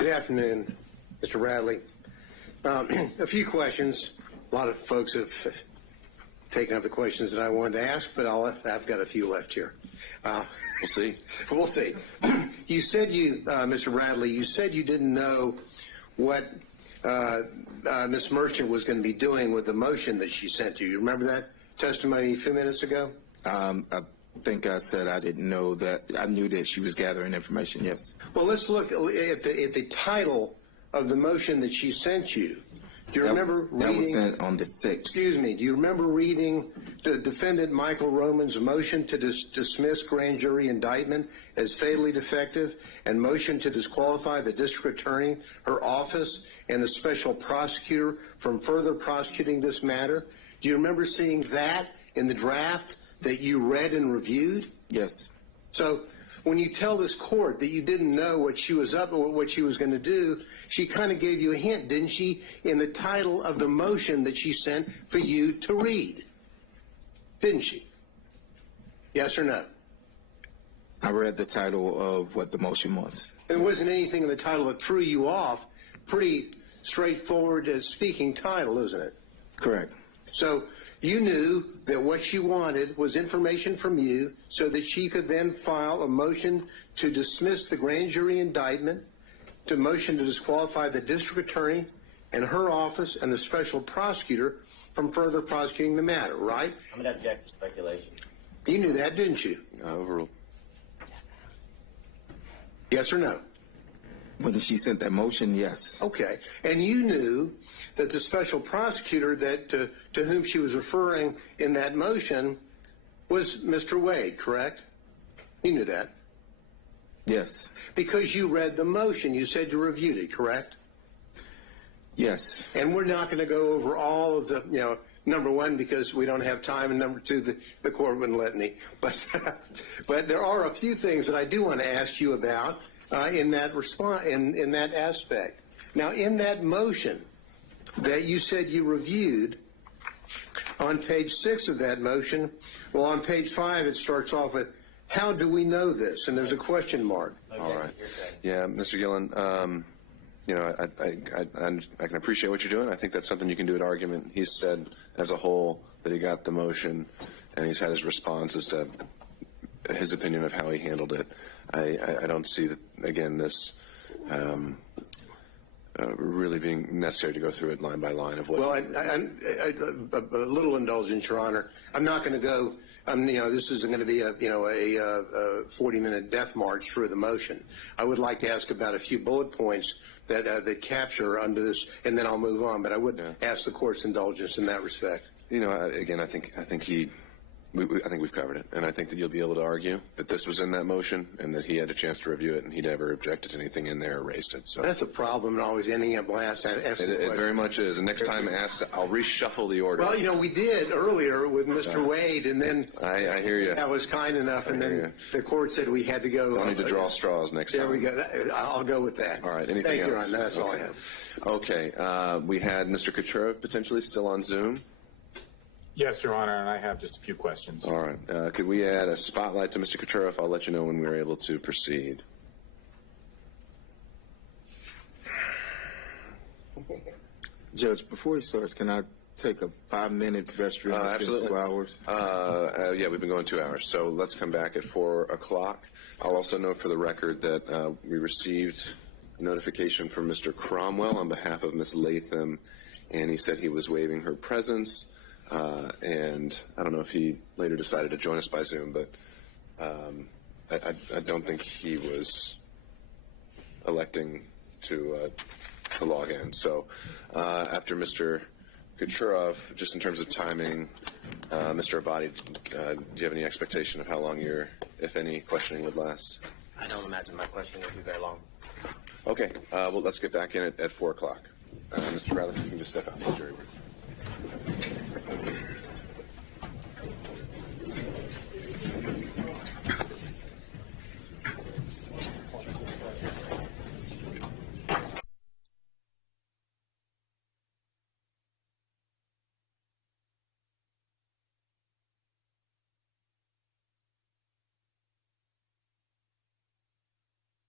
Good afternoon, Mr. Bradley. A few questions. A lot of folks have taken up the questions that I wanted to ask, but I've got a few left here. We'll see. We'll see. You said Mr. Bradley, you said you didn't know what Ms. Merchant was going to be doing with the motion that she sent you. You remember that testimony a few minutes ago? I think I said I didn't know that. I knew that she was gathering information, yes. Well, let's look at the title of the motion that she sent you. Do you remember reading? That was sent on the 6th. Excuse me. Do you remember reading the defendant Michael Roman's motion to dismiss grand jury indictment as fatally defective and motion to disqualify the district attorney, her office, and the special prosecutor from further prosecuting this matter? Do you remember seeing that in the draft that you read and reviewed? Yes. So when you tell this court that you didn't know what she was up or what she was going to do, she kind of gave you a hint, didn't she, in the title of the motion that she sent for you to read? Didn't she? Yes or no? I read the title of what the motion was. There wasn't anything in the title that threw you off. Pretty straightforward speaking title, isn't it? Correct. So you knew that what she wanted was information from you so that she could then file a motion to dismiss the grand jury indictment, to motion to disqualify the district attorney and her office and the special prosecutor from further prosecuting the matter, right? I'm going to object to speculation. You knew that, didn't you? Overruled. Yes or no? When she sent that motion, yes. Okay. And you knew that the special prosecutor that to whom she was referring in that motion was Mr. Wade, correct? You knew that. Yes. Because you read the motion. You said you reviewed it, correct? Yes. And we're not going to go over all of the, number one, because we don't have time, and number two, the court wouldn't let me. But there are a few things that I do want to ask you about in that response, in that aspect. Now, in that motion that you said you reviewed, on page 6 of that motion, well, on page 5, it starts off with, how do we know this? And there's a question mark. All right. Yeah, Mr. Gillen, I can appreciate what you're doing. I think that's something you can do at argument. He's said as a whole that he got the motion, and he's had his response as to his opinion of how he handled it. I don't see, that, again, this really being necessary to go through it line by line of what. Well, a little indulgence, Your Honor. I'm not going to go. This isn't going to be a 40-minute death march through the motion. I would like to ask about a few bullet points that capture under this, and then I'll move on. But I would ask the court's indulgence in that respect. Again, I think we've covered it, and I think that you'll be able to argue that this was in that motion and that he had a chance to review it and he never objected to anything in there or raised it. So that's a problem, and always ending up last. It very much is. And next time asked, I'll reshuffle the order. Well, we did earlier with Mr. Wade, and then I hear you. That was kind enough, and then the court said we had to go. Don't need to draw straws next time. There we go. I'll go with that. All right. Anything Thank else? you, Your Honor. That's all I have. Okay. We had Mr. Kucherov potentially still on Zoom. Yes, Your Honor, and I have just a few questions. All right. Could we add a spotlight to Mr. Kucherov? I'll let you know when we're able to proceed. Judge, before he starts, can I take a 5-minute restroom? Absolutely. 2 hours? Yeah, we've been going 2 hours, so let's come back at 4 o'clock. I'll also note for the record that we received a notification from Mr. Cromwell on behalf of Ms. Latham, and he said he was waiving her presence. And I don't know if he later decided to join us by Zoom, but I don't think he was electing to log in. So after Mr. Kucherov, just in terms of timing, Mr. Abadi, do you have any expectation of how long your, if any, questioning would last? I don't imagine my questioning will be very long. Okay. Well, let's get back in at 4 o'clock. Mr. Bradley, you can just step out of the jury room.